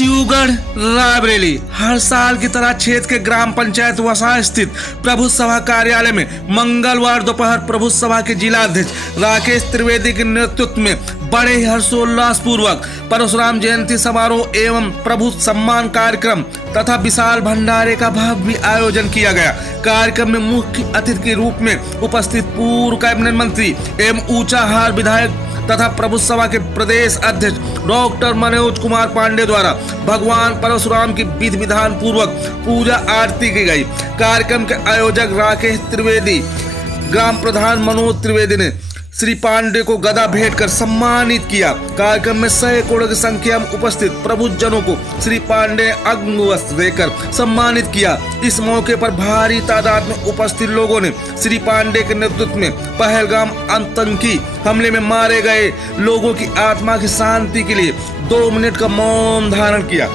शिवगढ़ रायबरेली हर साल की तरह क्षेत्र के ग्राम पंचायत वसा स्थित प्रभु सभा कार्यालय में मंगलवार दोपहर प्रभु सभा के जिला अध्यक्ष राकेश त्रिवेदी के नेतृत्व में बड़े हर्षोल्लास पूर्वक परशुराम जयंती समारोह एवं प्रभु सम्मान कार्यक्रम तथा विशाल भंडारे का भव्य आयोजन किया गया। कार्यक्रम में मुख्य अतिथि के रूप में उपस्थित पूर्व कैबिनेट मंत्री एवं ऊंचाहार विधायक तथा प्रभु सभा के प्रदेश अध्यक्ष डॉक्टर मनोज कुमार पांडे द्वारा भगवान परशुराम की विधि विधान पूर्वक पूजा आरती की गई। कार्यक्रम के आयोजक राकेश त्रिवेदी, ग्राम प्रधान मनोज त्रिवेदी ने श्री पांडे को गदा भेंट कर सम्मानित किया। कार्यक्रम में सैकड़ों की संख्या में उपस्थित प्रबुद्धजनों को श्री पांडे अंगवस्त्र देकर सम्मानित किया। इस मौके पर भारी तादाद में उपस्थित लोगों ने श्री पांडे के नेतृत्व में पहलगाम आतंकी हमले में मारे गए लोगों की आत्मा की शांति के लिए 2 मिनट का मौन धारण किया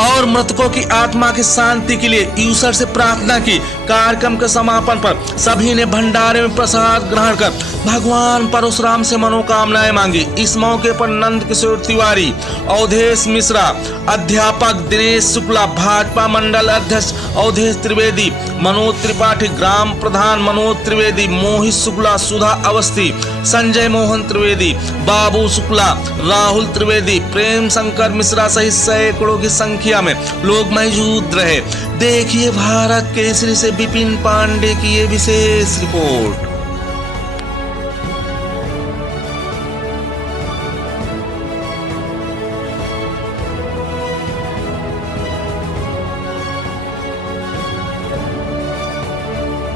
और मृतकों की आत्मा की शांति के लिए ईश्वर से प्रार्थना की। कार्यक्रम के समापन पर सभी ने भंडारे में प्रसाद ग्रहण कर भगवान परशुराम से मनोकामनाएं मांगी। इस मौके पर नंद किशोर तिवारी, अवधेश मिश्रा, अध्यापक दिनेश शुक्ला, भाजपा मंडल अध्यक्ष अवधेश त्रिवेदी, मनोज त्रिपाठी, ग्राम प्रधान मनोज त्रिवेदी, मोहित शुक्ला, सुधा अवस्थी, संजय मोहन त्रिवेदी, बाबू शुक्ला, राहुल त्रिवेदी, प्रेम शंकर मिश्रा सहित सैकड़ों की संख्या में लोग मौजूद रहे। देखिए भारत केसरी से विपिन पांडे की ये विशेष रिपोर्ट।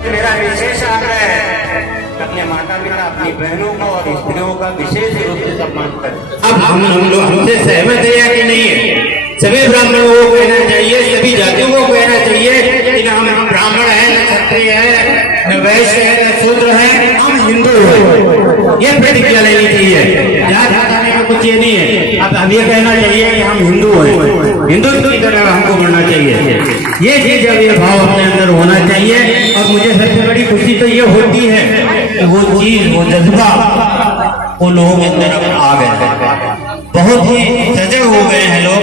मेरा विशेष आग्रह है अपने माता पिता, अपनी बहनों को और स्त्रियों का विशेष रूप से सम्मान करें। अब हम लोग हमसे सहमत है या कि नहीं है? सभी ब्राह्मणों को कहना चाहिए, सभी जातियों को कहना चाहिए कि हम ब्राह्मण है, न क्षत्रिय है, न वैश्य है, न शूद्र है, हम हिंदू हैं। ये प्रतिज्ञा लेनी चाहिए। जात बताने का कुछ ये नहीं है। अब हम ये कहना चाहिए कि हम हिंदू हैं, हिंदुत्व की तरह हमको बढ़ना चाहिए। ये चीज अब ये भाव अपने अंदर होना चाहिए। और मुझे सबसे बड़ी खुशी तो ये होती है कि वो चीज, वो जज्बा वो लोगों के अंदर अब आ गए। बहुत ही सजग हो गए हैं लोग।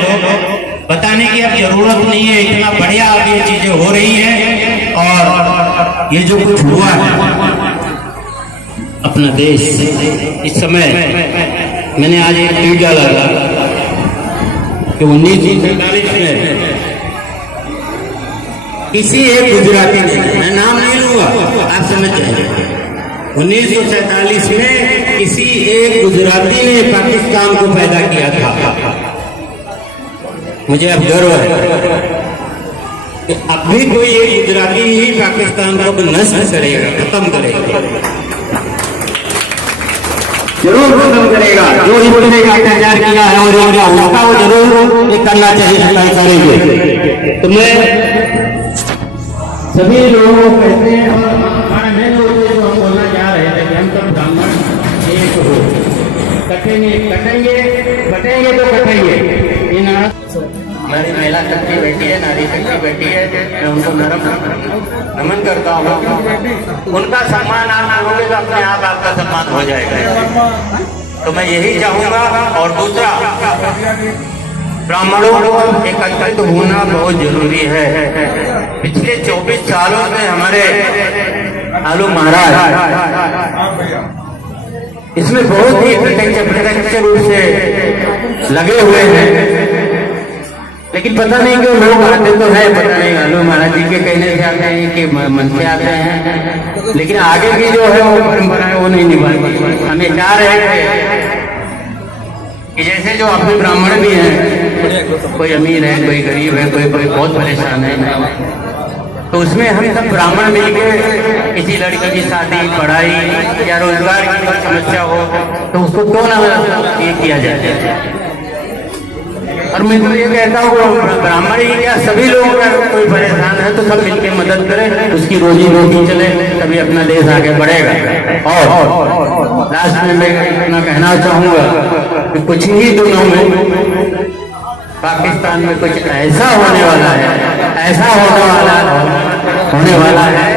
बताने की अब जरूरत नहीं है, इतना बढ़िया अब ये चीजें हो रही हैं। और ये जो कुछ हुआ है अपना देश इस समय, मैंने आज एक ट्वीट डाला कि 1947 में किसी एक गुजराती ने, मैं नाम नहीं लूंगा, आप समझ जाएंगे, 1947 में किसी एक गुजराती ने पाकिस्तान को पैदा किया था। मुझे अब गर्व है कि अब भी कोई एक गुजराती ही पाकिस्तान को नष्ट करेगा, खत्म करेगा, जरूर खत्म करेगा। जो इन्होंने अत्याचार किया है और उसका वो जरूर करना चाहिए, करेंगे। तो मैं सभी लोगों को कहते हैं, हमारा मेन उद्देश्य जो हम बोलना चाह रहे थे कि हम सब ब्राह्मण एक हो, कटेंगे बटेंगे तो कटेंगे। हमारी महिला शक्ति बेटी है, नारी शक्ति बेटी है, मैं उनको नमन करता हूँ। उनका सम्मान आप करोगे तो अपने आप आपका सम्मान हो जाएगा। तो मैं यही चाहूँगा। और दूसरा, ब्राह्मणों को एकत्रित होना बहुत जरूरी है। पिछले 24 सालों में हमारे आलू महाराज इसमें बहुत ही प्रत्यक्ष रूप से लगे हुए हैं। लेकिन पता नहीं क्यों लोग आते तो है, पता नहीं आलू महाराज जी के कहने से आते हैं कि मन से आते हैं, लेकिन आगे की जो है वो परंपरा है वो नहीं निभाती। हम ये चाह रहे थे कि जैसे जो अपने ब्राह्मण भी हैं, कोई अमीर है, कोई गरीब है, कोई बहुत परेशान है, तो उसमें हम सब ब्राह्मण मिलकर किसी लड़की की शादी, पढ़ाई या रोजगार की कोई समस्या हो तो उसको क्यों ना ये किया जाए। और मैं तो ये कहता हूँ ब्राह्मण ही क्या, सभी लोग अगर कोई परेशान है तो सब मिलकर मदद करें, उसकी रोजी रोटी चले, तभी अपना देश आगे बढ़ेगा। और लास्ट में मैं इतना कहना चाहूंगा कि कुछ ही दिनों में पाकिस्तान में कुछ ऐसा होने वाला है, ऐसा होने वाला है,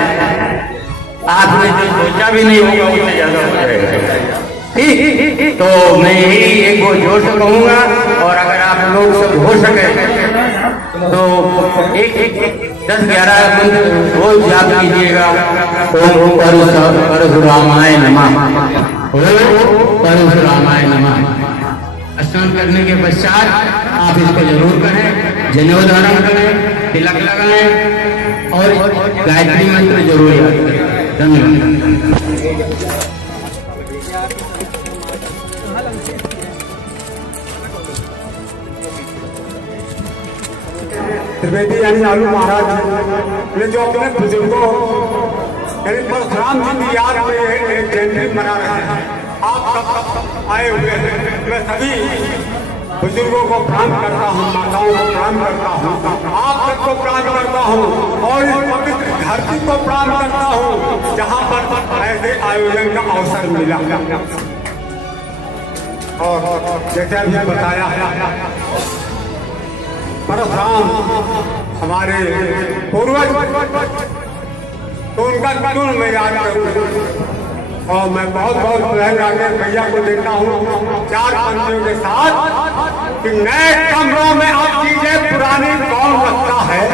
आपने जो सोचा भी नहीं होगा उससे ज्यादा हो जाएगा। ठीक, तो मैं यही एक जोर से कहूंगा। और अगर आप लोग लोग सब हो सके तो एक 10-11 रोज याद कीजिएगा। ओम परशुरामाय नमः, ओम परशुरामाय नमः। स्नान करने के पश्चात आप इसको जरूर करें, जनेऊ धारण करें, तिलक लगाएं और गायत्री मंत्र जरूर याद करें। धन्यवाद। त्रिवेदी यानी आलू महाराज ने जो अपने बुजुर्गों यानी परशुराम जी की याद में एक जयंती मना रहे हैं। आप सब आए हुए हैं, मैं सभी बुजुर्गों को प्रणाम करता हूँ, माताओं को प्रणाम करता हूँ, आप सबको प्रणाम करता हूँ और इस पवित्र धरती को प्रणाम करता हूँ जहाँ पर ऐसे आयोजन का अवसर मिला। और जैसे अभी बताया परशुराम हमारे पूर्वज, तो उनका गुण मैं याद करूँ और मैं बहुत भैया को देता हूँ 4 पंक्तियों के साथ कि नए कमरों में अब चीजें पुरानी कौन रखता है,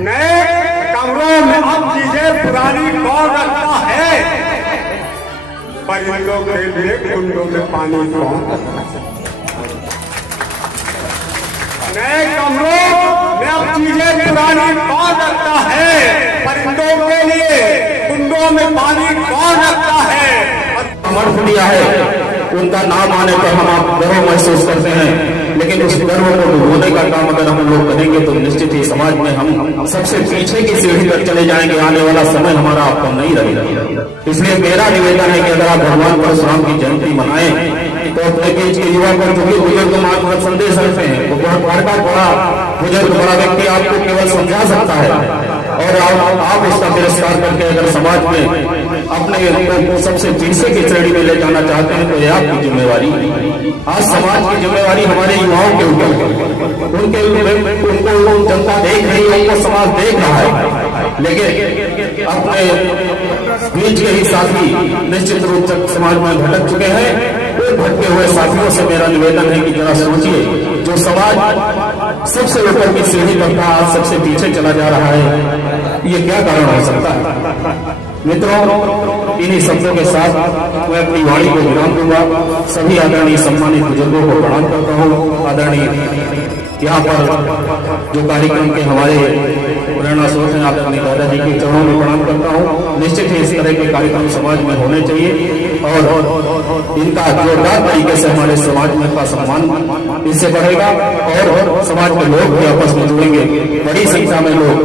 नए कमरों में अब चीजें पुरानी कौन रखता है, परिंदों के लिए कुंडों में पानी कौन, नए कमरों में अब चीजें पुरानी कौन रखता है, परिंदों के लिए कुंडों में पानी कौन रखता है। समर्थ दिया है, उनका नाम आने पर हम आप गर्व महसूस करते हैं, लेकिन उस गर्व को डुबोने का काम अगर हम लोग करेंगे तो निश्चित ही समाज में हम सबसे पीछे की सीढ़ी पर चले जाएंगे। आने वाला समय हमारा आपको नहीं रहेगा। इसलिए मेरा निवेदन है कि अगर आप भगवान परशुराम की जयंती मनाएं तो अपने बीच के युवा को, जो भी बुजुर्ग मार्ग संदेश रखते हैं, वो बड़ा बुजुर्ग बड़ा व्यक्ति आपको केवल समझा सकता है और आप उसका तिरस्कार करके अगर समाज में अपने लोगों को सबसे पीछे की श्रेणी में ले जाना चाहते हैं तो यह आपकी जिम्मेवारी। आज समाज की जिम्मेवारी हमारे युवाओं के ऊपर, उनको जनता देख रही है, उनको समाज देख रहा है, लेकिन अपने बीच के ही साथी निश्चित रूप से समाज में भटक चुके हैं। भटके हुए साथियों से मेरा निवेदन है कि जरा सोचिए, जो समाज सबसे ऊपर की सीढ़ी पर था आज सबसे पीछे चला जा रहा है, ये क्या कारण हो सकता है। मित्रों, इन्हीं शब्दों के साथ मैं अपनी वाणी को विराम दूंगा। सभी आदरणीय सम्मानित बुजुर्गों को प्रणाम करता हूँ। आदरणीय यहाँ पर जो कार्यक्रम के हमारे प्रेरणा स्रोत हैं, आदरणीय दादाजी के चरणों में प्रणाम करता हूँ। निश्चित ही इस तरह के कार्यक्रम समाज में होने चाहिए और इनका जोरदार तरीके से हमारे समाज में का सम्मान इससे बढ़ेगा और समाज के लोग भी आपस में जुड़ेंगे। बड़ी संख्या में लोग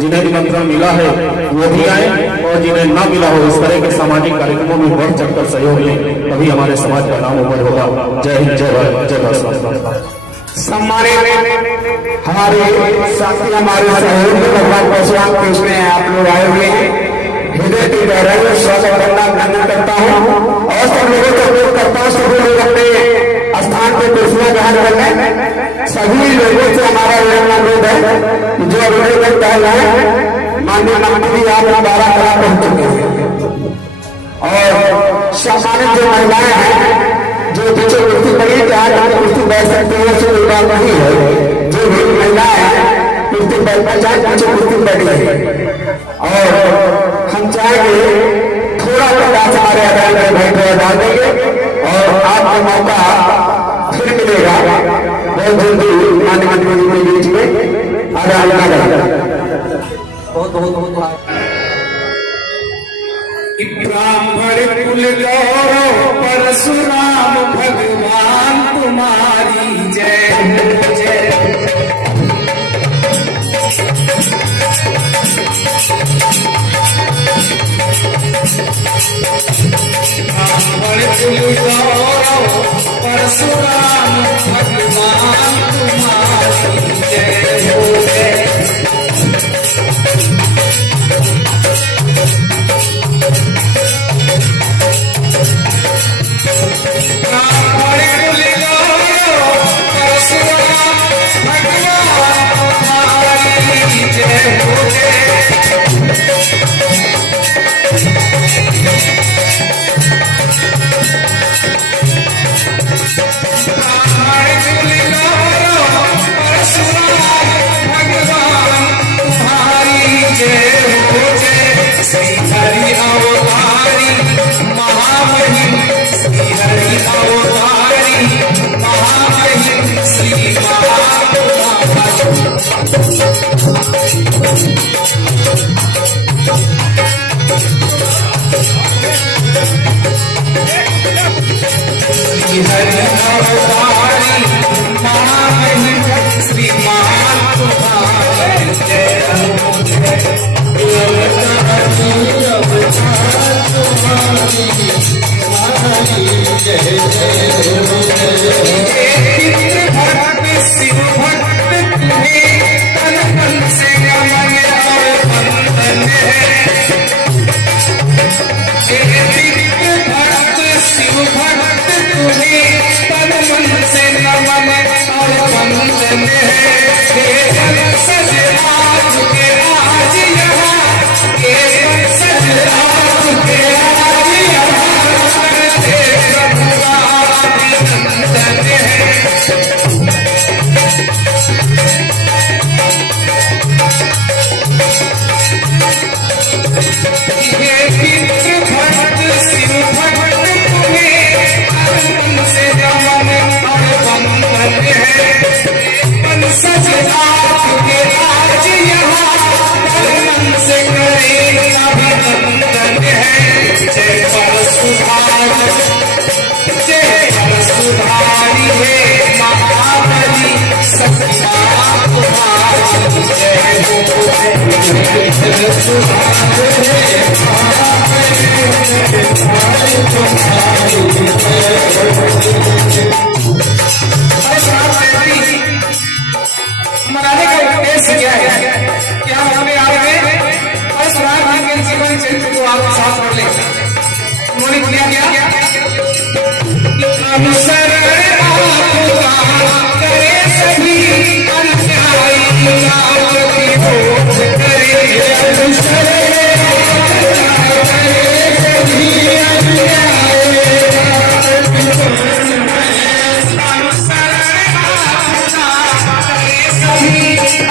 जिन्हें निमंत्रण मिला है वो भी आए और जिन्हें ना मिला हो इस तरह के सामाजिक कार्यक्रमों में बढ़ चढ़कर सहयोग लें, तभी हमारे समाज का नाम ऊपर होगा। जय हिंद, जय भारत, जय भारत। सम्मानित हमारे साथी, हमारे सहयोगी भगवान परशुराम के उसमें आप लोग आए हुए हैं, हृदय की गहराई में स्वागत करना अभिनंदन करता हूँ और सब लोगों को उपयोग करता हूँ। सभी लोग अपने स्थान पर कुर्सियां ग्रहण कर लें। सभी लोगों से हमारा अनुरोध है जो अभिनंदन कह रहे हैं, माननीय मंत्री जी आप 12 कला पहुंच चुके हैं और सम्मानित जो महिलाएं हैं जो पीछे कुर्सी पड़ी चाहे कुर्सी बैठ सकते हैं, उससे कोई बात नहीं है। जो भी महिलाएं कुर्सी बैठना चाहे पीछे कुर्सी बैठ गई और हम चाहेंगे थोड़ा प्रकाश हमारे आधार में भाई थोड़ा डाल देंगे और आपको मौका फिर मिलेगा बहुत जल्दी माननीय मंत्री जी के बीच में आधार बहुत बहुत ब्राह्मण कुल गौरव परशुराम भगवान तुम्हारी जय जय। ब्राह्मण कुल गौरव परशुराम भगवान तुम्हारी जय हो जय। ब्राह्मण कुल गौरव हरि अवतारी माही श्रीमान तुम्हारी जय हो जय अवतारी अवतार तुम्हारी माही जय जय हो जय भक्त शिव भक्त तुम्हें तन मन से नमन और वंदन है भक्त शिव भक्त तुम्हें तन मन से नमन और वंदन है सजराज के आज यहाँ सजराज के आज यहाँ करते प्रभु अभिनंदन है भक्त शिव भक्त तुम्हें मन से नमन और वंदन है सजराज के आज यहाँ मन से करे अभिनंदन है जय परशुधारी है महाबली सत्या तुम्हारी जय हो मनाने का उद्देश्य क्या है कि हम अपने आप में परशुराम जी के जीवन चरित्र को आप साथ पढ़ लें। उन्होंने किया क्या अनुसरण आपका करे सभी अन्यायी नाम की बोध करे अनुसरण करे सभी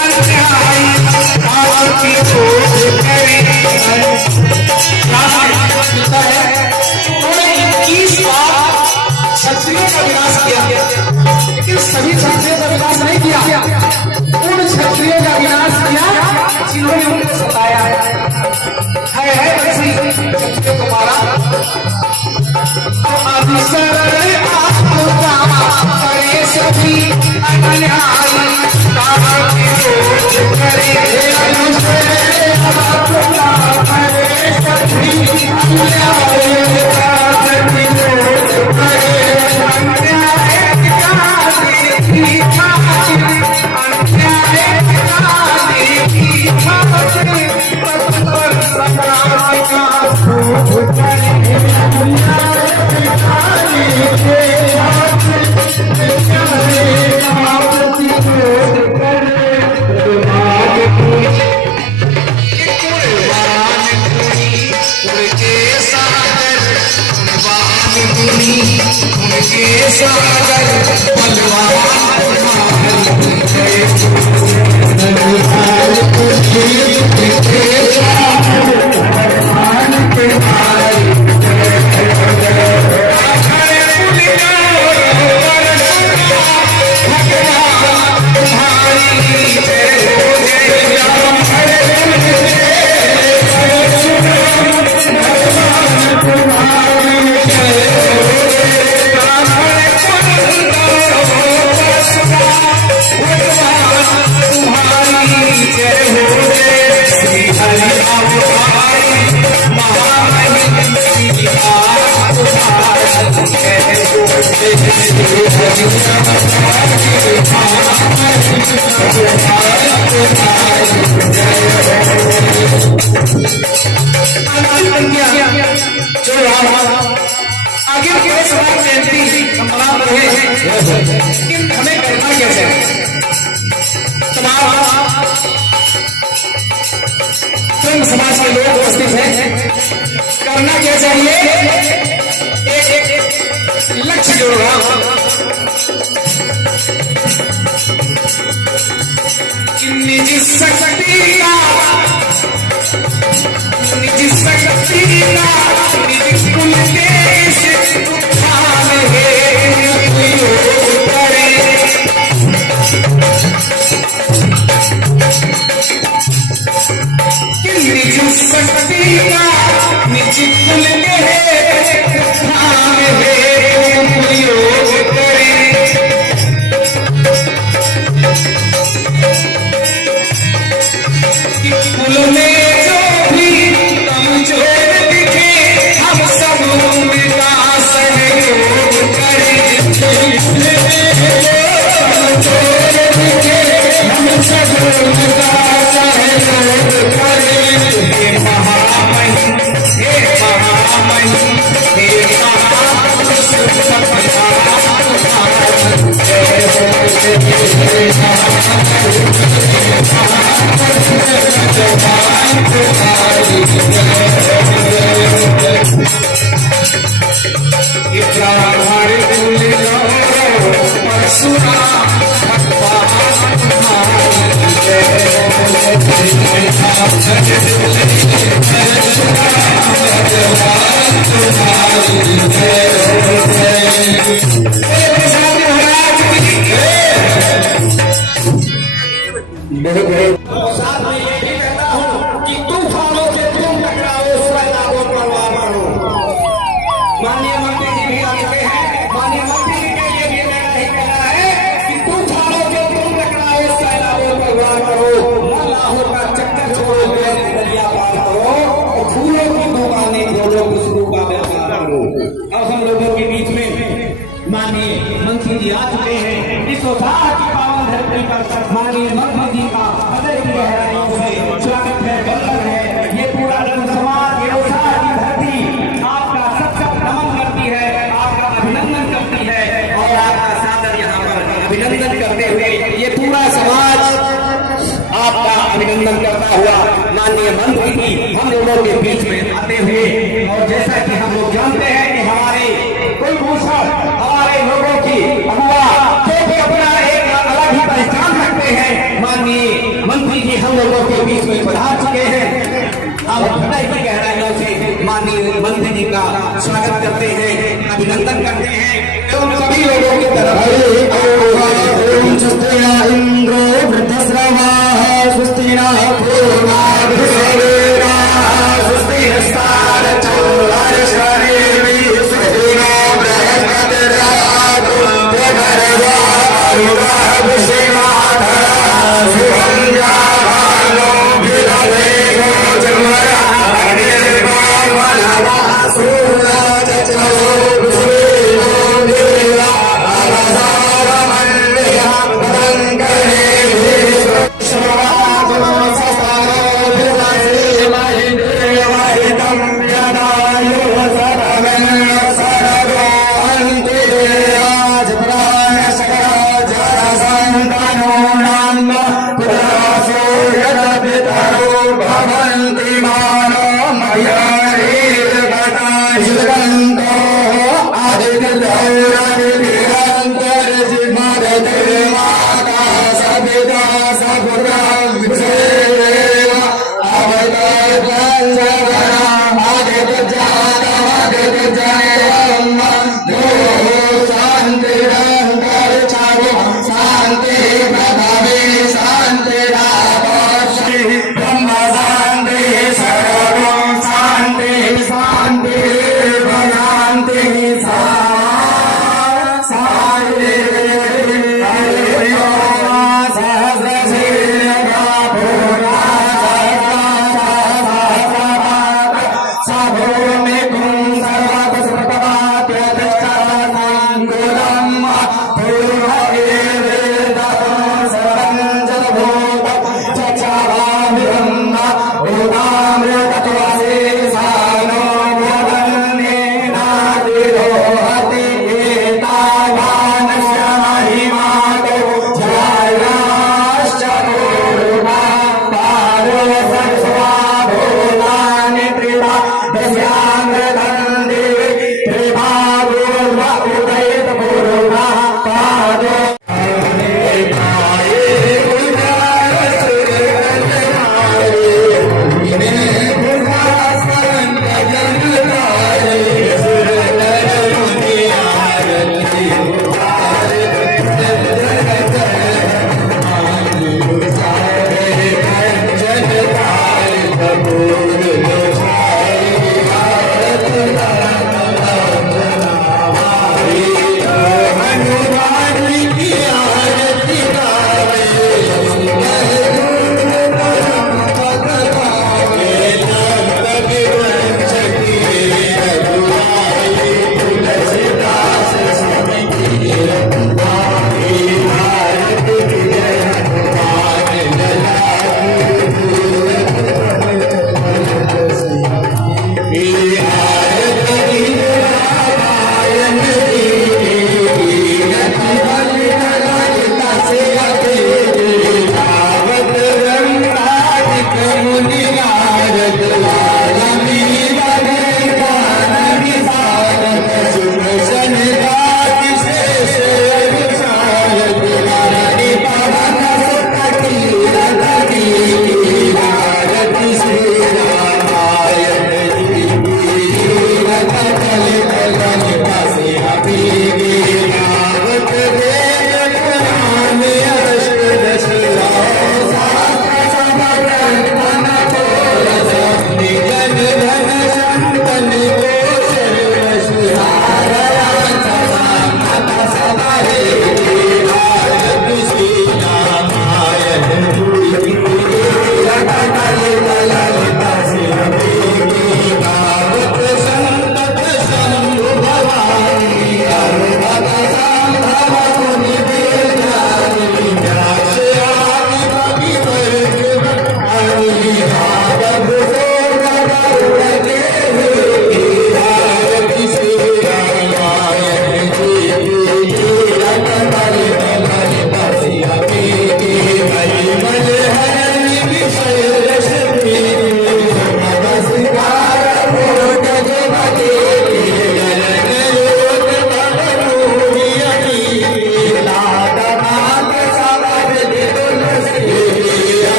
अन्यायी की खोज करे मिलता है। उन्होंने 21 बार क्षत्रियों का विनाश किया लेकिन सभी क्षत्रियों का विनाश नहीं किया उन क्षत्रियों का विनाश किया जिन्होंने उनको सताया है क्षत्रियों को मारा तो अनुसरण आपका करे सभी अन्यायी नाम की खोज करे उनके सागर आगे के सवाल जयंती मना रहे हैं लेकिन हमें करना कैसे तमाम समाज के लोग उपस्थित हैं करना क्या चाहिए एक लक्ष्य जोड़ना निजी शक्ति का निजी कुल देश उत्थान है निजी शक्ति का निजी कुल देश उत्थान है साथ में ये भी कहता हूँ कि तूफानों से तुम टकराओ, सैलाबों पर वार मारो। माननीय मंत्री जी भी आगे हैं, माननीय मंत्री जी के लिए भी मेरा ही कहना है कि तूफानों से तुम टकराओ, सैलाबों पर वार करो, लाहौर का चक्कर छोड़ो, दरिया पार करो और फूलों की दुकानें खोलो, खुशबू का व्यापार करो। अब हम लोगों के बीच में माननीय मंत्री जी आ चुके हैं। इस उत्साह की पावन धरती पर माननीय मंत्री जी का हृदय की गहराइयों से स्वागत है, वंदन है। ये पूरा जन समाज, ये उत्साह की धरती आपका सब नमन करती है, आपका अभिनंदन करती है और आपका सादर यहाँ पर अभिनंदन करते हुए ये पूरा समाज आपका अभिनंदन करता हुआ माननीय मंत्री जी हम लोगों के बीच में आते हुए, और जैसा कि हम लोग जानते हैं कि हमारे कुलभूषण हमारे लोगों की अगुआ जो भी अपना एक अलग ही पहचान रखते हैं, माननीय मंत्री जी हम लोगों के बीच में पधार चुके हैं। हम हृदय की गहराइयों से माननीय मंत्री जी का स्वागत करते हैं, अभिनंदन करते हैं एवं सभी लोगों की तरफ इंद्रो वृद्धस्रवाः स्वस्तिना Surah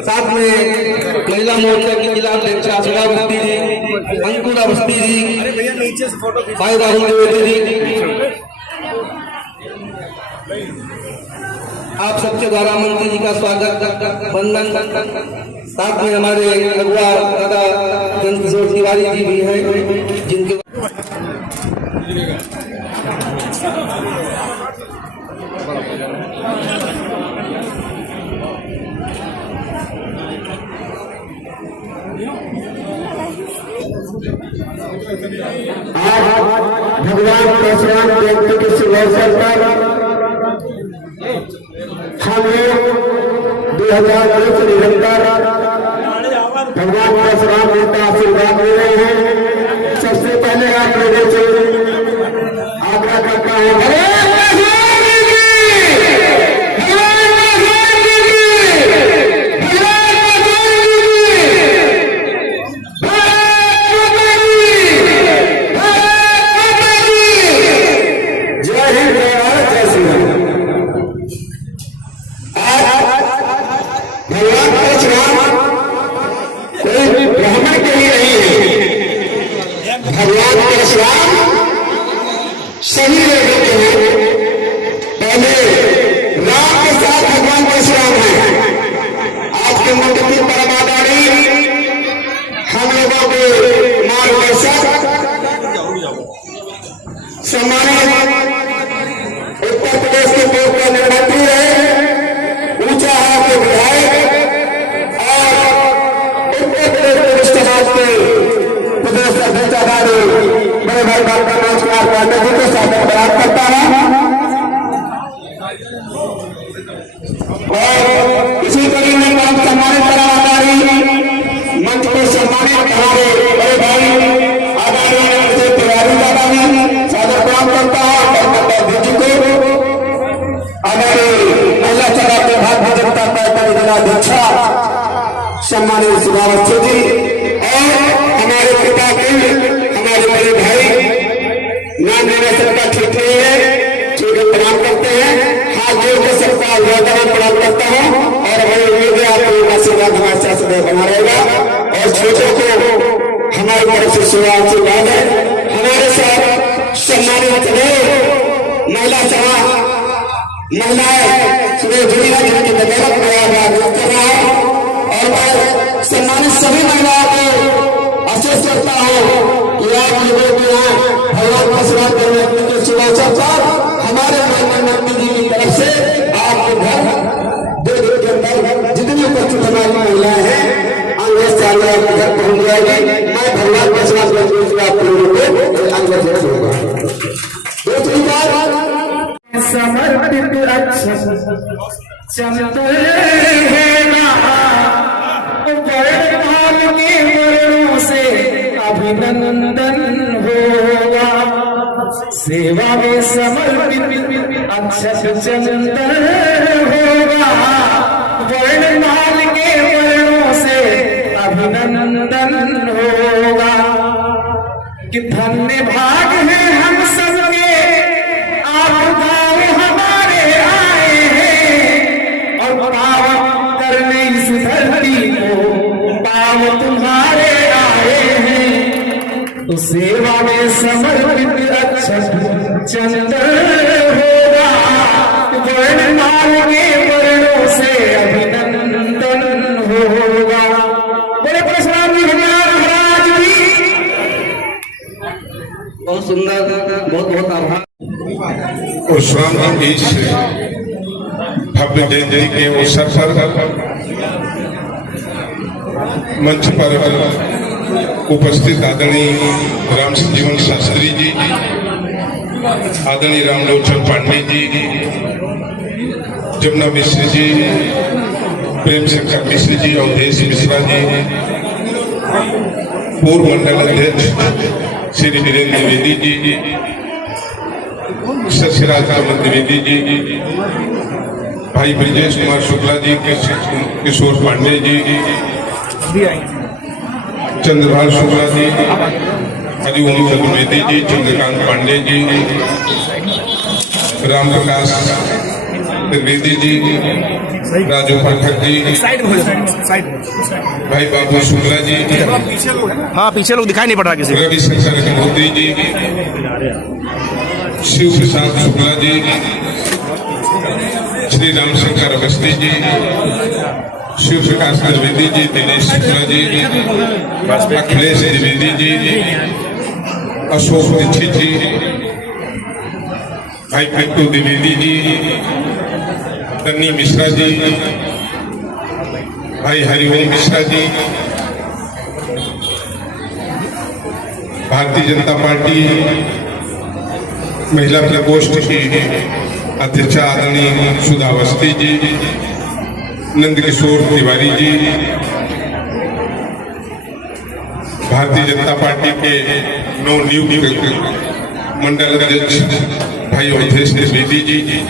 साथ में महिला मोर्चा की जिला अध्यक्ष आशा अवस्थी जी, अंकुर अवस्थी जी, भाई राहुल द्विवेदी जी, आप सबके द्वारा मंत्री जी का स्वागत वंदन। साथ में हमारे अगुआ दादा चंद्रकिशोर तिवारी जी भी हैं, जिनके आज भगवान परशुराम जयंती के शुभ अवसर पर हम 2020 से निरंतर भगवान परशुराम जी का आशीर्वाद ले रहे हैं। सबसे पहले आप लोगों से आग्रह करता है भगवान परशुराम सही लोगों के हैं। पहले राम के साथ भगवान परशुराम हैं। आज के मुख्यमंत्री परमादारी हम लोगों के मार्गदर्शक सम्मानित उत्तर प्रदेश के पूर्व केंद्रीय मंत्री रहे, ऊंचा हाथ के विधायक और उत्तर प्रदेश के वरिष्ठ समाज के प्रदेश अध्यक्ष बड़े भाई डॉक्टर नमस्कार पांडे जी को स्वागत प्रदान करता है। और इसी कड़ी में हम सम्मानित कराधारी मंच को सम्मानित हमारे बड़े भाई आदरणीय तिवारी दादा जी स्वागत प्रदान करता है। डॉक्टर जी को हमारे महिला चलाते भारतीय जनता पार्टी जिलाध्यक्षा सम्मानित सुभाष जी और हमारे पिता के हमारे बड़े भाई नाम लेना सबका ठीक नहीं है, ठीक है प्रणाम करते हैं, हाथ जोड़ को सबका अभिवादन प्रणाम करता हूँ और हमें उम्मीद है आप लोगों का आशीर्वाद हमारे साथ सदैव बना रहेगा और छोटों को हमारी तरफ से सेवा आशीर्वाद है। हमारे साथ सम्मानित महिला सभा महिलाएं सुबह जुड़ी है जिनकी बदौलत प्रयागराज कर रहा है और मैं सम्मानित सभी महिलाओं को आशीष करता हूँ कि आप लोगों के यहाँ भगवान परशुराम जन्मोत्सव के शुभ अवसर पर हमारे प्रधानमंत्री जी की तरफ से आपके घर देश के अंदर जितनी उपस्थित हमारी महिलाएं हैं अंग्रेज साल आपके घर पहुंच जाएगी। मैं भगवान परशुराम जन्मोत्सव से आप लोगों को अंग्रेज होगा। दूसरी बात समर्पित चंद्र के वरणों से अभिनंदन होगा, सेवा में समर्पित अक्षत चंदन होगा, वर्णमाल के वरणों से अभिनंदन होगा। कि धन्य भाग है हम सबके आप गाँव हमारे आए हैं और पावन करने इस धरती को पाव तुम्हारे आए हैं। तो सेवा में समर्पित अक्षत चंदन होगा, वर्णमाल के वर्णों से अभिनंदन होगा। बोले परशुराम जी महाराज की बहुत सुंदर, बहुत बहुत आभार। परशुराम जी के इस भव्य जयंती के अवसर पर मंच पर उपस्थित आदरणीय राम जीवन शास्त्री जी, आदरणीय रामलोचन पांडे जी, जमुना मिश्र जी, प्रेम शंकर मिश्र जी, अवधेश मिश्रा जी, पूर्व मंडल अध्यक्ष श्री वीरेंद्र द्विवेदी जी, सत्यराज कमल द्विवेदी जी, भाई ब्रजेश कुमार शुक्ला जी, किशोर पांडे जी, चंद्रभाल शुक्ला जी, हरिओम चतुर्वेदी जी, चंद्रकांत पांडे जी, राम प्रकाश द्विवेदी जी, राजू पाठक जी, भाई बाबू शुक्ला जी, हाँ पीछे लोग दिखाई नहीं पड़ रहा किसी को। रविशंकर गंगोत्री जी, शिव प्रसाद शुक्ला जी, श्री रामशंकर अवस्थी जी, शिव प्रकाश द्विवेदी जी, दिनेश शुक्ला जी, अखिलेश द्विवेदी जी, अशोक दीक्षित जी, भाई पिंटू द्विवेदी जी, तन्नी मिश्रा जी, भाई हरिओम मिश्रा जी, भारतीय जनता पार्टी महिला प्रकोष्ठ की अध्यक्ष आदरणीय सुधा अवस्थी जी, नंद किशोर तिवारी जी, भारतीय जनता पार्टी के नवनियुक्त मंडल अध्यक्ष भाई अवधेश द्विवेदी जी,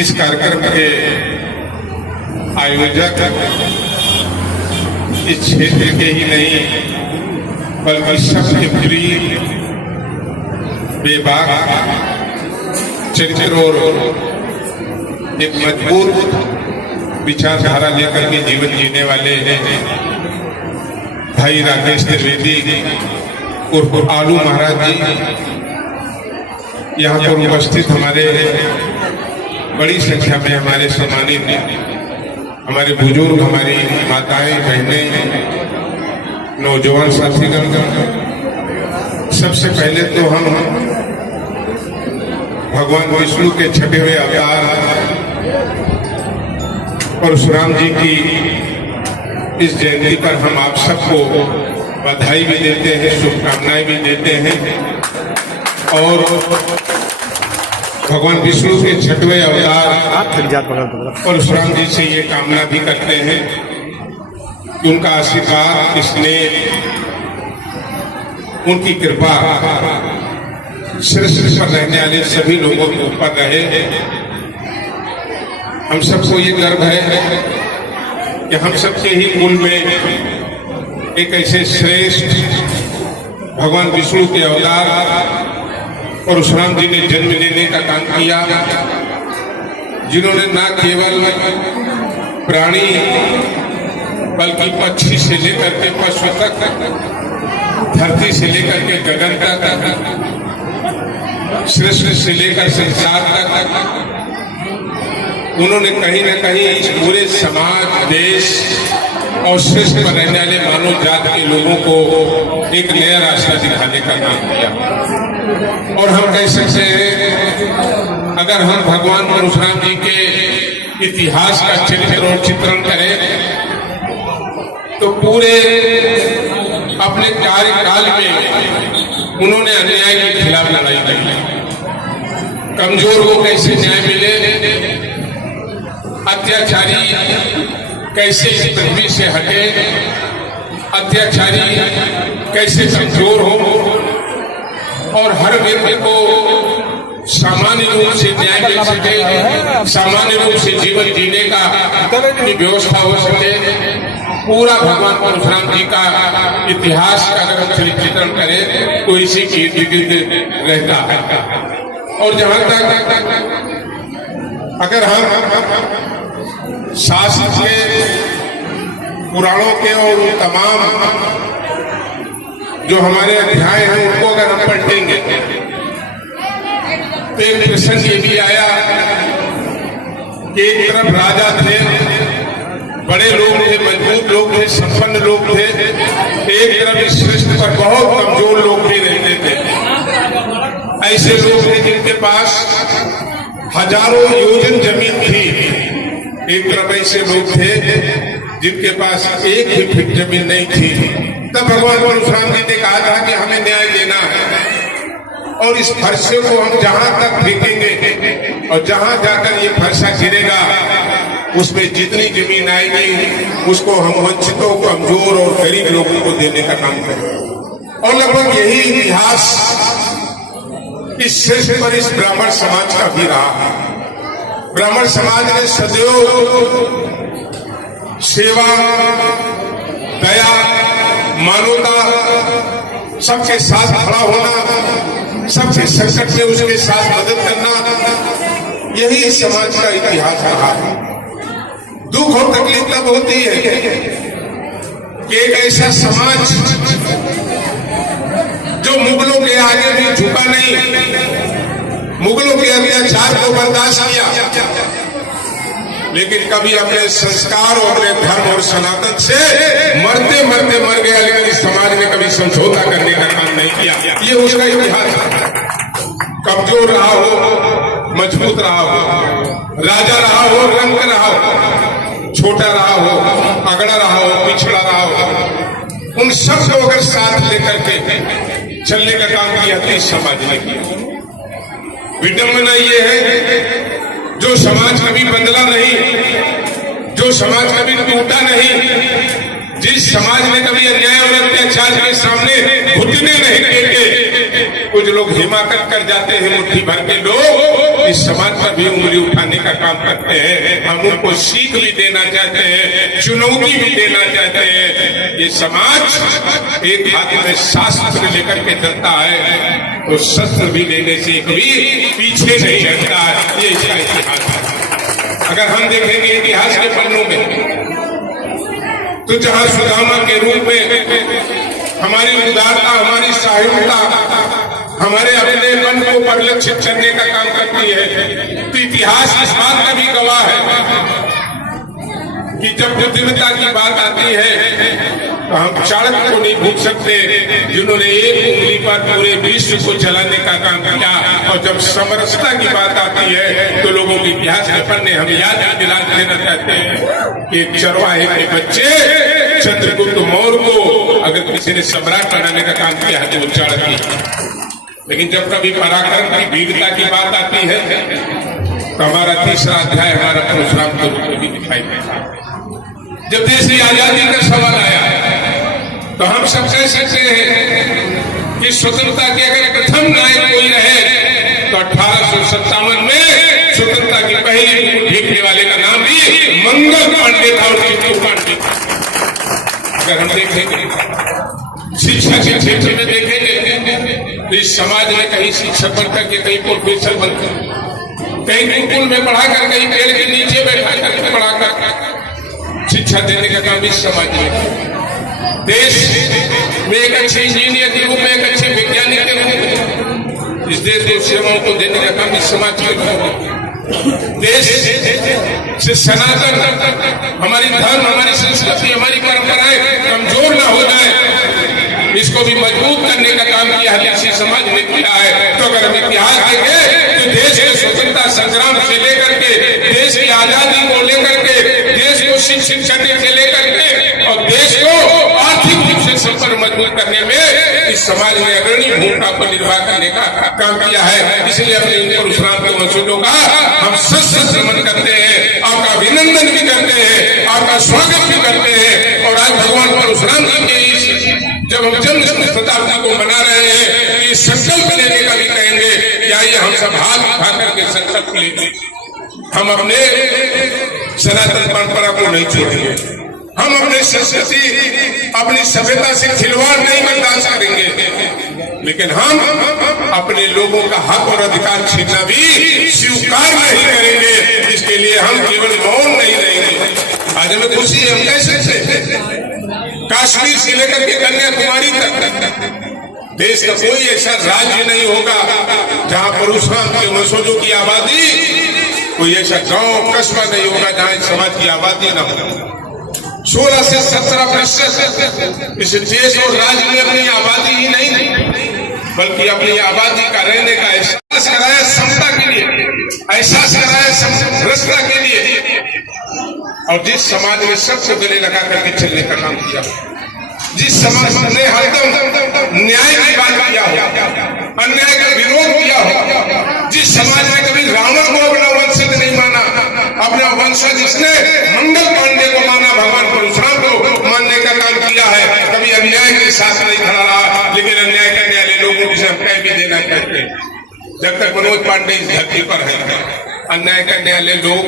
इस कार्यक्रम के आयोजक इस क्षेत्र के ही नहीं बल्कि सबके प्रिय बेबाक चरित्र और एक मजबूत विचारधारा लेकर के जीवन जीने वाले भाई राकेश द्विवेदी और आलू महाराज जी, यहाँ पर उपस्थित हमारे बड़ी संख्या में हमारे सम्मानित हमारे बुजुर्ग, हमारी माताएं, बहनें, नौजवान साथीगण, सबसे पहले तो हम भगवान विष्णु के छठे हुए अवतार परशुराम जी की इस जयंती पर हम आप सबको बधाई भी देते हैं, शुभकामनाएं भी देते हैं और भगवान विष्णु के छठवें अवतार परशुराम जी से ये कामना भी करते हैं कि उनका आशीर्वाद, स्नेह, उनकी कृपा सृष्टि पर रहने वाले सभी लोगों के ऊपर रहे। हम सबको ये गर्व है कि हम सबके ही कुल में एक ऐसे श्रेष्ठ भगवान विष्णु के अवतार परशुराम जी ने जन्म लेने का काम किया जिन्होंने न केवल प्राणी बल्कि पक्षी से लेकर के पशु तक, धरती से लेकर के गगन तक, सृष्टि से लेकर संसार तक, उन्होंने कहीं न कहीं इस पूरे समाज, देश और सृष्टि पर रहने वाले मानव जात के लोगों को एक नया रास्ता दिखाने का काम किया। और हम कह सकते हैं, अगर हम भगवान परशुराम जी के इतिहास का चित्र और चित्रण करें तो पूरे अपने कार्यकाल में उन्होंने अन्याय के खिलाफ लड़ाई लड़ी। कमजोर को कैसे न्याय मिले, अत्याचारी कैसे इस पृथ्वी से हटे, अत्याचारी कैसे कमजोर हो और हर व्यक्ति को सामान्य रूप से न्याय मिल सके, सामान्य रूप से जीवन जीने का की व्यवस्था हो सके। पूरा भगवान परशुराम जी का इतिहास का अगर हम चित्रण करें तो इसी की इर्द गिर्द रहता है। और जहां तक अगर हम शास्त्र के, पुराणों के और तमाम जो हमारे अध्याय हैं उनको अगर हम पढ़ेंगे तो एक प्रसंग ये भी आया कि एक तरफ राजा थे, बड़े लोग थे, मजबूत लोग थे, संपन्न लोग थे, एक तरफ इस सृष्टि पर बहुत कमजोर लोग भी रहते थे। ऐसे लोग थे जिनके पास हजारों योजन जमीन थी, एक तरफ ऐसे लोग थे जिनके पास एक ही फीट जमीन नहीं थी। तब भगवान परशुराम जी ने कहा था कि हमें न्याय देना है और इस फरसे को हम जहां तक फेंकेंगे और जहां जाकर ये फरसा गिरेगा उसमें जितनी जमीन आएगी उसको हम वंचितों, कमजोर और गरीब लोगों को देने का काम करेंगे। और लगभग यही इतिहास इस सृष्टि पर इस ब्राह्मण समाज का भी रहा है। ब्राह्मण समाज ने सदैव सेवा, दया, मानवता, सबके साथ खड़ा होना, सबके संकट में उसके साथ मदद करना, यही समाज का इतिहास रहा है। दुख और तकलीफ तब होती है कि एक ऐसा समाज जो मुगलों के आगे भी झुका नहीं, मुगलों के अत्याचार को बर्दाश्त किया, लेकिन कभी अपने संस्कार और अपने धर्म और सनातन से मरते मरते मर गया, लेकिन इस समाज ने कभी समझौता करने का काम नहीं किया। ये उसका इतिहास है। कमजोर रहा हो, मजबूत रहा हो, राजा रहा हो, रंग रहा हो, छोटा रहा हो, अगड़ा रहा हो, पिछड़ा रहा हो, उन सब को अगर साथ लेकर के चलने का काम किया तो इस समाज ने किया। विडंबना ये है जो समाज कभी बदला नहीं, जो समाज कभी टूटा नहीं, जिस समाज ने कभी अन्याय और अत्याचार के सामने घुटने नहीं टेके, कुछ लोग हिमाकत कर जाते हैं, मुट्ठी भर के लोग इस समाज पर भी उंगली उठाने का काम करते हैं। हम उनको सीख भी देना चाहते हैं, चुनौती भी देना चाहते हैं। ये समाज एक हाथ में शास्त्र लेकर के चलता है तो शस्त्र भी लेने से कभी पीछे नहीं हटता है। ये इसका इतिहास है। अगर हम देखेंगे इतिहास के पन्नों में तो जहां सुदामा के रूप में हमारी उदारता, हमारी साहित्यता, हमारे अपनेपन को परिलक्षित करने का काम करती है, तो इतिहास इस बात का भी गवाह है कि जब बुद्धिमत्ता की बात आती है तो हम चाणक्य को नहीं भूल सकते जिन्होंने एक उंगली पर पूरे विश्व को चलाने का काम किया। और जब समरसता की बात आती है तो लोगों के इतिहास के पन्ने हम याद दिला देना चाहते हैं कि चरवाहे के बच्चे चंद्रगुप्त मौर्य को अगर किसी ने सम्राट बनाने का काम किया है तो वो चाणक्य। लेकिन जब कभी पराक्रम की वीरता की बात आती है तो हमारा तीसरा अध्याय हमारा परशुराम के रूप में भी दिखाई देता है। जब देश की आजादी का सवाल आया तो हम सब कह सकते हैं कि स्वतंत्रता के अगर प्रथम नायक कोई रहे तो 1857 में स्वतंत्रता की पहली फेंकने वाले का नाम भी मंगल पांडे था और चित्तू पांडे। अगर हम देखेंगे शिक्षा के क्षेत्र में देखेंगे तो इस समाज में कहीं शिक्षक बनकर के कहीं प्रोफेसर बनकर कहीं गुरुकुल में पढ़ाकर, कहीं पेड़ के नीचे बैठा करके पढ़ाकर शिक्षा देने का काम इस समाज में। देश में एक अच्छे इंजीनियर के रूप में, एक अच्छे वैज्ञानिक के रूप में इस देश को सेवाओं को देने का काम इस समाज में। देश से सनातन हमारी धर्म, हमारी संस्कृति, हमारी परंपराएं कमजोर ना हो जाए, इसको भी मजबूत करने का काम किया है इसी समाज ने किया है। तो अगर हम इतिहास देखें तो देश के स्वतंत्रता संग्राम से लेकर के, देश की आजादी को लेकर के, देश को शिक्षित करने से लेकर के और देश को आर्थिक रूप से संपन्न मजबूत करने में इस समाज ने अग्रणी भूमिका पर निर्वाह करने का काम किया है। इसलिए अपने इन परशुराम के वंशजों का हम सशक्त नमन करते हैं, आपका अभिनंदन भी करते हैं, आपका स्वागत भी करते हैं। और आज भगवान परशुराम जी के जब हम जन्म शताब्दी को मना रहे हैं, ये संकल्प लेने का भी कहेंगे कि आइए हम सब हाथ उठा करके संकल्प लेंगे, हम अपने सनातन परंपरा को नहीं छोड़ेंगे, हम अपने संस्कृति, अपनी सभ्यता से खिलवाड़ नहीं बर्दाश्त करेंगे, लेकिन हम अपने लोगों का हक और अधिकार छीनना भी स्वीकार नहीं करेंगे। इसके लिए हम केवल मौन नहीं रहेंगे। आज हमें खुशी है, हम कह सकते हैं कश्मीर से लेकर के कन्याकुमारी तक देश का कोई ऐसा राज्य नहीं होगा जहां परशुराम के वंशजों की आबादी, कोई ऐसा गांव कस्बा नहीं होगा जहां इस समाज की आबादी न हो। 16 से 17% इस देश और राज्य में अपनी आबादी ही नहीं बल्कि अपनी आबादी का रहने का एहसास कराया समता के लिए, एहसास कराया समरसता के लिए। और जिस समाज में सबसे गले लगा करके चलने का काम किया, जिस समाज ने हरदम न्याय की बात किया हो, अन्याय का विरोध किया हो, जिस समाज ने कभी रावण को अपना वंशज नहीं माना, अपना वंशज जिसने मंगल पांडे को माना, भगवान परशुराम को मानने का काम किया है, कभी अन्याय के साथ नहीं खड़ा रहा। लेकिन अन्याय करने वाले लोगों को हम कह भी देना चाहते हैं, जब तक मनोज पांडे इस धरती पर है, अन्याय करने वाले लोग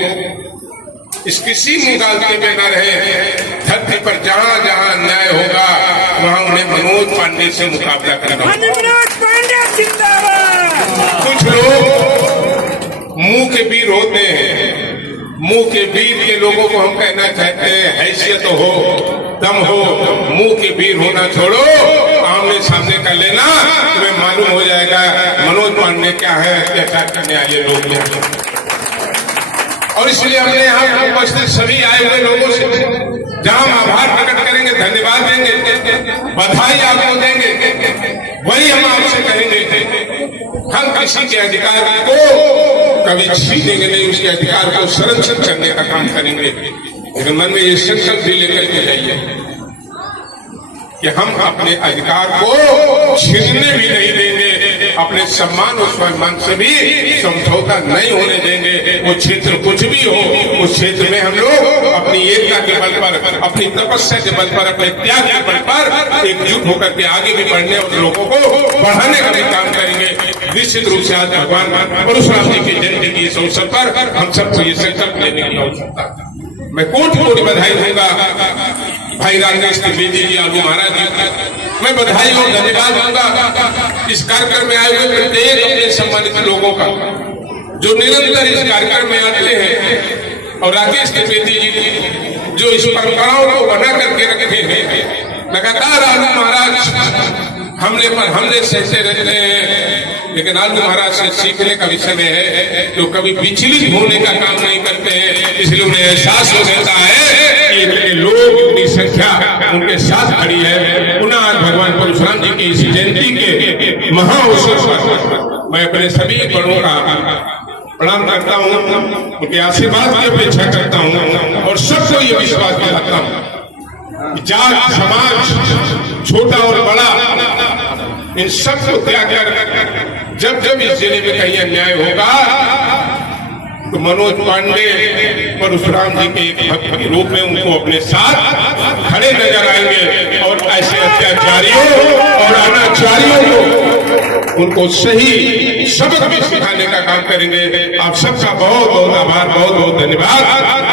इस किसी मुगालते में न रहे। धरती पर जहां जहां अन्याय होगा वहां उन्हें मनोज पांडे से मुकाबला करना होगा। कुछ लोग मुंह के वीर होते हैं, मुंह के वीर के लोगों को हम कहना चाहते हैं हैसियत हो, दम हो, मुंह के वीर होना छोड़ो, आमने सामने का लेना, तुम्हें मालूम हो जाएगा मनोज पांडे क्या है, क्या करने वाले लोग। और इसलिए हमने यहाँ उपस्थित सभी आए हुए लोगों से जहां हम आभार प्रकट करेंगे, धन्यवाद देंगे, बधाई आपको देंगे, वही हम आपसे कहेंगे हम किसी के अधिकार को कभी छीनेंगे नहीं, उसके अधिकार को संरक्षित करने का काम करेंगे। लेकिन मन में ये संकल्प भी लेकर के जाइए कि हम अपने अधिकार को छीनने भी नहीं देंगे, अपने सम्मान और स्वाभिमान से भी समझौता नहीं होने देंगे। वो क्षेत्र कुछ भी हो, उस क्षेत्र में हम लोग अपनी एकता के बल पर, अपनी तपस्या के बल पर, अपने त्याग के बल पर एकजुट होकर के आगे भी बढ़ने और लोगों को बढ़ाने का भी काम करेंगे। निश्चित रूप से आज भगवान परशुराम जी की जयंती के इस अवसर पर हम सबको ये संकल्प लेने की आवश्यकता। मैं कोटि कोटि बधाई दूंगा भाई राकेश त्रिवेदी जी, आलू महाराज जी, मैं बधाई और धन्यवाद दूंगा इस कार्यक्रम में आए हुए प्रत्येक अपने सम्मानित लोगों का जो निरंतर इस कार्यक्रम में आते हैं, और राकेश त्रिवेदी जी जो इस परंपराओं को बना करके रखे हैं। लगातार आलू महाराज हमले पर हमले सहते रहते हैं, लेकिन आलू महाराज से सीखने का विषय है, जो कभी विचलित होने का काम नहीं करते हैं। इसलिए उन्हें एहसास हो जाता है कि लोग इतनी संख्या उनके साथ खड़ी है। पुनः आज भगवान परशुराम जी की इस जयंती के महाअवसर पर मैं अपने सभी बड़ों का प्रणाम करता हूँ, उनके आशीर्वाद की अपेक्षा करता हूँ और सबको ये विश्वास दिलाता हूँ जात समाज छोटा और बड़ा इन सबको त्याग कर जब जब इस जिले में कहीं अन्याय होगा तो मनोज पांडे परशुराम जी के एक भक्त के रूप में उनको अपने साथ खड़े नजर आएंगे और ऐसे अत्याचारियों और अनाचारियों को उनको सही सबक भी सिखाने का काम करेंगे। आप सबका बहुत बहुत आभार, बहुत बहुत धन्यवाद।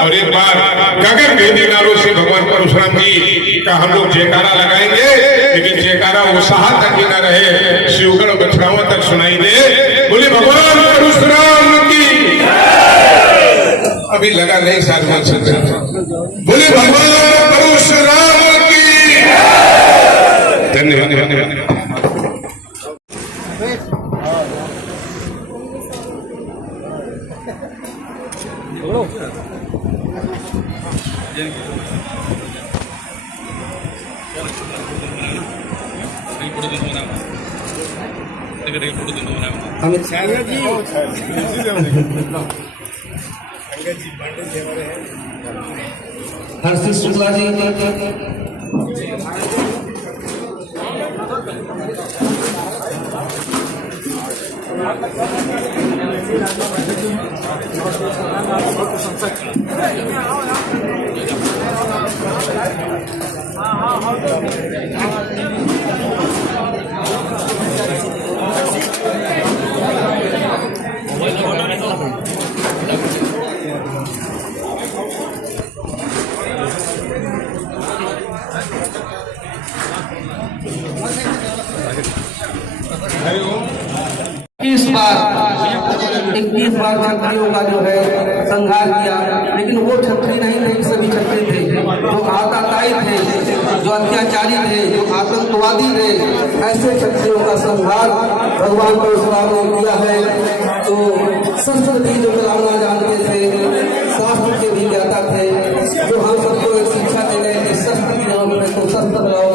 और एक बार गगन भेदी नारों से भगवान परशुराम जी का हम लोग जयकारा लगाएंगे, लेकिन जयकारा वो सहा तक ही न रहे, शिवगढ़ बछड़ाओं तक सुनाई दे। बोले भगवान परशुराम की अभी लगा नहीं साधुवाद चल रहा। बोले भगवान परशुराम की धन्यवाद। हर्षित शुक्ला जी, इस बार 21 बार क्षत्रियों का जो है संहार किया, लेकिन वो क्षत्रिय नहीं थे, सभी क्षत्रिय थे जो आताताई थे, जो अत्याचारी थे, जो आतंकवादी थे। ऐसे क्षत्रियों का संहार भगवान परशुराम ने किया है। तो शस्त्र भी जो चलाना जानते थे, शास्त्र के भी ज्ञाता थे, जो हम सबको एक शिक्षा दे रहे थे, शस्त्र की जगह में तो शस्त्र लगाओ,